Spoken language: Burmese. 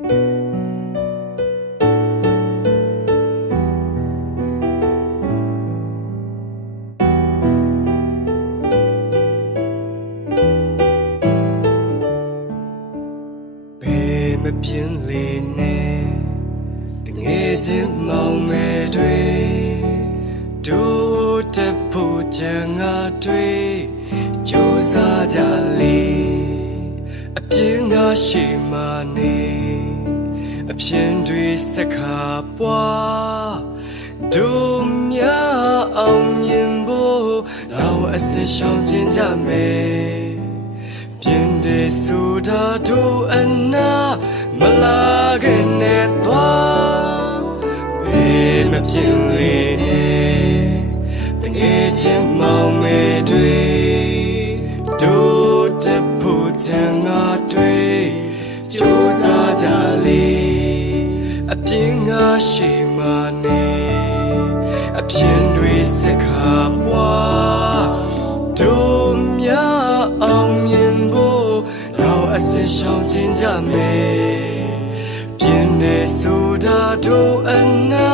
မပြင်းလေနဲ့တငယ်ချင်းမောင်မယ်တွေတို့တက်ဖို့ကြံငါတွေကြိုးစားကြလေအပြင်းငါရှိမှနေအပြင်းတွေစက်ခါပွားတို့များအောင်မြင်ဖို့နောက်အစစ်ရှောင်ကျင်ကြမယ်ပြင်းတဲ့ဆိုတာတို့အနာမလာခင်နဲ့သွားဘယ်မပြင်းလေနဲ့တကယ်ချင်းမောင်မယ်တွေတို့တက်ဖို့ချင်ငါတွေကြိုးစားကြလေအပြင်းငါရှိမှနေအပြင်းတွေစက်ခါပွားတို့များအောင်မြင်ဖို့နောက်အစစ်ရှောင်ကျင်ကြမယ်ပြင်းတဲ့ဆိုတာတို့အနာ